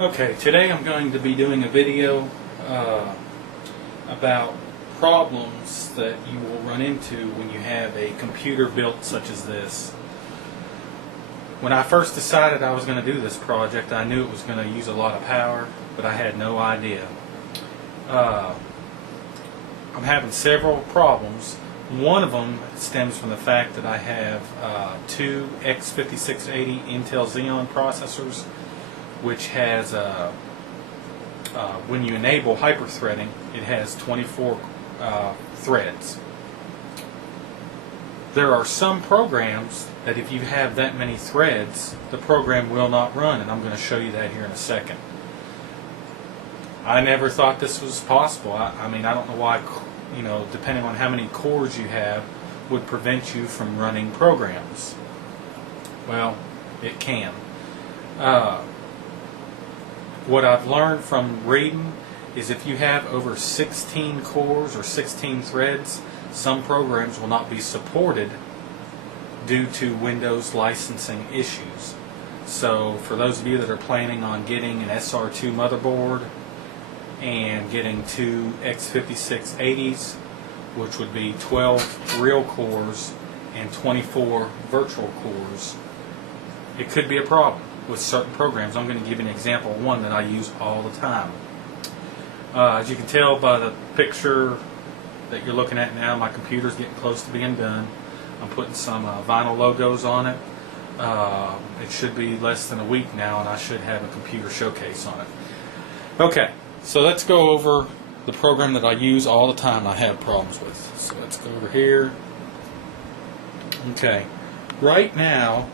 Okay, today I'm going to be doing a video about problems that you will run into when you have a computer built such as this. When I first decided I was going to do this project, I knew it was going to use a lot of power, but I had no idea. I'm having several problems. One of them stems from the fact that I have two X5680 Intel Xeon processors, which has, when you enable hyperthreading, it has 24 threads. There are some programs that if you have that many threads, the program will not run, and I'm going to show you that here in a second. I never thought this was possible. I mean, I don't know why, depending on how many cores you have, would prevent you from running programs. Well, it can. What I've learned from reading is if you have over 16 cores or 16 threads, some programs will not be supported due to Windows licensing issues. So for those of you that are planning on getting an SR-2 motherboard and getting two X5680s, which would be 12 real cores and 24 virtual cores, it could be a problem with certain programs. I'm going to give you an example of one that I use all the time. As you can tell by the picture that you're looking at now, my computer's getting close to being done. I'm putting some vinyl logos on it. It should be less than a week now, and I should have a computer showcase on it. Okay, so let's go over the program that I use all the time I have problems with. So let's go over here. Okay, right now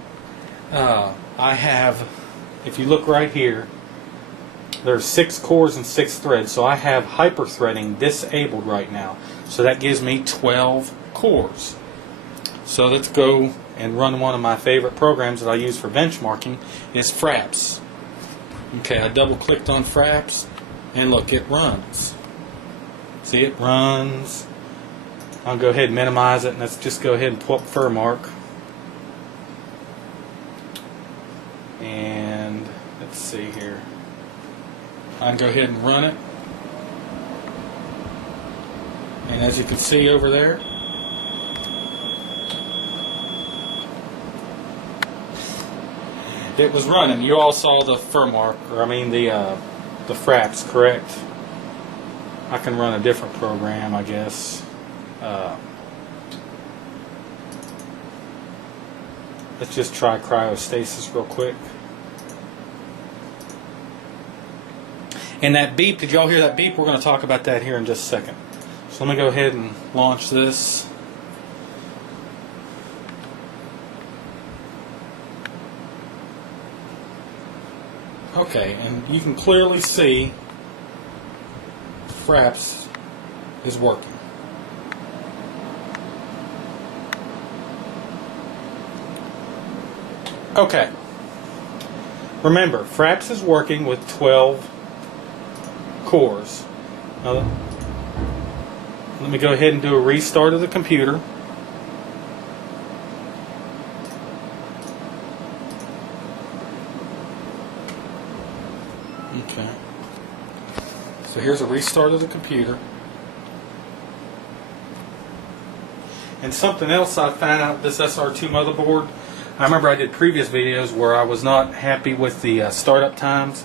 I have, if you look right here, there's 6 cores and 6 threads, so I have hyperthreading disabled right now. So that gives me 12 cores. So let's go and run one of my favorite programs that I use for benchmarking, is FRAPS. Okay, I double clicked on FRAPS, and look, it runs. See, it runs. I'll go ahead and minimize it, and let's just go ahead and pull up FurMark. And let's see here. I can go ahead and run it. And as you can see over there, it was running. You all saw the FurMark, or I mean the FRAPS, correct? I can run a different program, I guess. Let's just try cryostasis real quick. And that beep, did y'all hear that beep? We're going to talk about that here in just a second. So let me go ahead and launch this. Okay, and you can clearly see FRAPS is working. Okay. Remember, FRAPS is working with 12 cores. Now, let me go ahead and do a restart of the computer. Okay. So here's a restart of the computer. And something else I found out with this SR-2 motherboard, I remember I did previous videos where I was not happy with the startup times.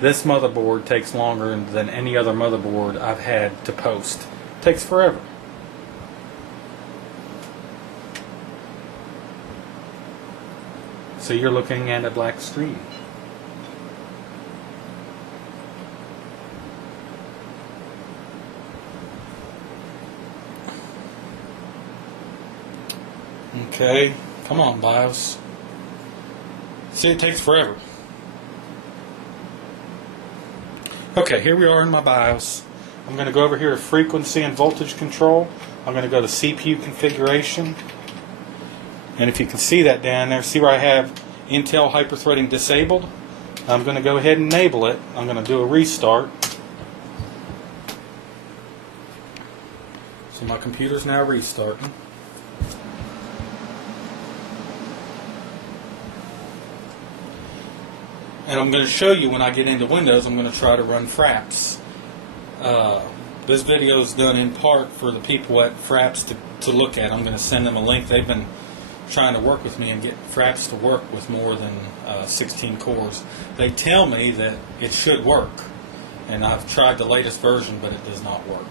This motherboard takes longer than any other motherboard I've had to post. It takes forever. So you're looking at a black screen. Okay, come on, BIOS. See, it takes forever. Okay, here we are in my BIOS. I'm going to go over here to frequency and voltage control. I'm going to go to CPU configuration. And if you can see that down there, see where I have Intel hyperthreading disabled? I'm going to go ahead and enable it. I'm going to do a restart. So my computer's now restarting. And I'm going to show you when I get into Windows, I'm going to try to run FRAPS. This video is done in part for the people at FRAPS to look at. I'm going to send them a link. They've been trying to work with me and get FRAPS to work with more than 16 cores. They tell me that it should work, and I've tried the latest version, but it does not work.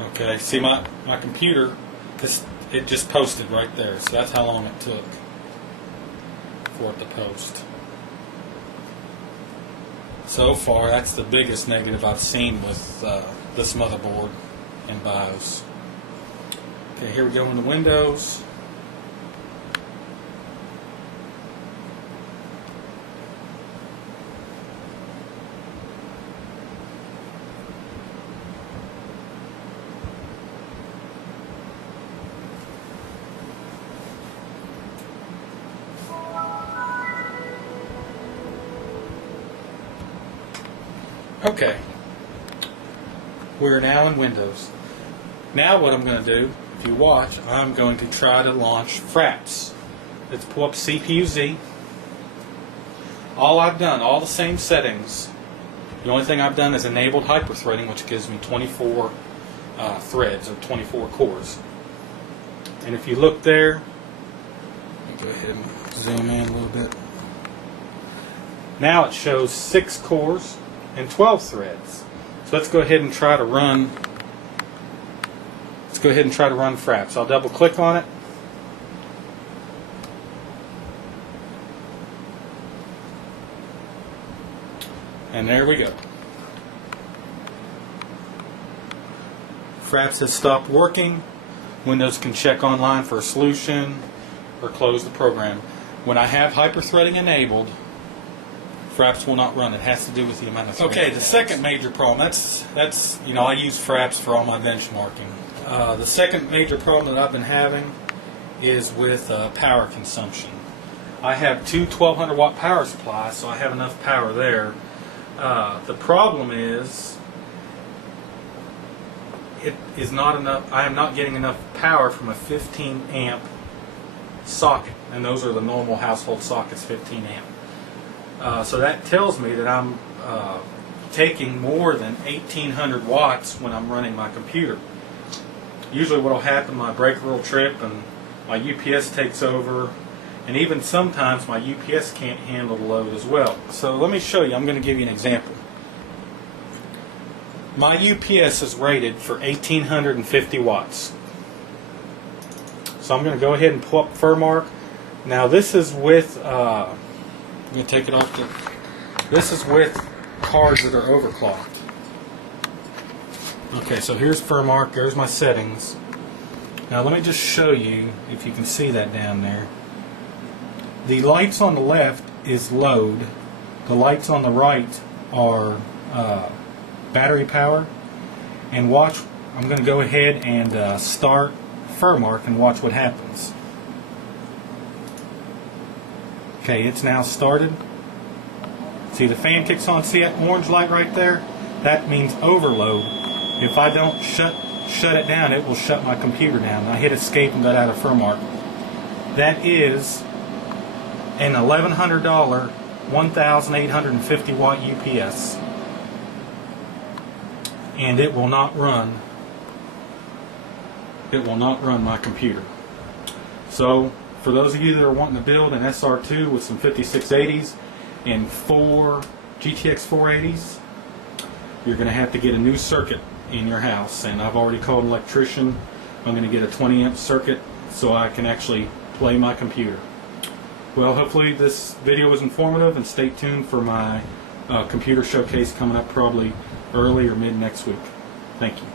Okay, see my computer, it just posted right there, so that's how long it took for it to post. So far, that's the biggest negative I've seen with this motherboard and BIOS. Okay, here we go into Windows. Okay, we're now in Windows. Now what I'm going to do, if you watch, I'm going to try to launch FRAPS. Let's pull up CPU-Z. All I've done, all the same settings, the only thing I've done is enabled hyperthreading, which gives me 24 threads, or 24 cores. And if you look there, let me go ahead and zoom in a little bit. Now it shows 6 cores and 12 threads. So let's go ahead and try to run. Let's go ahead and try to run FRAPS. I'll double click on it. And there we go. FRAPS has stopped working. Windows can check online for a solution or close the program. When I have hyperthreading enabled, FRAPS will not run. It has to do with the amount of threads. Okay, the second major problem, that's you know, I use FRAPS for all my benchmarking. The second major problem that I've been having is with power consumption. I have two 1200 watt power supplies, so I have enough power there. The problem is it is not enough. I am not getting enough power from a 15 amp socket, and those are the normal household sockets, 15 amp. So that tells me that I'm taking more than 1800 watts when I'm running my computer. Usually what will happen, my breaker will trip and my UPS takes over, and even sometimes my UPS can't handle the load as well. So let me show you. I'm going to give you an example. My UPS is rated for 1850 watts. So I'm going to go ahead and pull up FRAPS. Now this is with I'm going to take it off. This is with cards that are overclocked. Okay, so here's FRAPS. There's my settings. Now let me just show you if you can see that down there. The lights on the left is load. The lights on the right are battery power. And watch, I'm going to go ahead and start FRAPS and watch what happens. Okay, it's now started. See, the fan kicks on. See that orange light right there? That means overload. If I don't shut it down, it will shut my computer down. I hit escape and got out of FRAPS. That is an $1,100 1850 watt UPS, and it will not run. It will not run my computer. So for those of you that are wanting to build an SR-2 with some 5680s and 4 GTX 480s, you're going to have to get a new circuit in your house. And I've already called an electrician. I'm going to get a 20 amp circuit so I can actually play my computer. Well, hopefully this video was informative, and stay tuned for my computer showcase coming up probably early or mid next week. Thank you.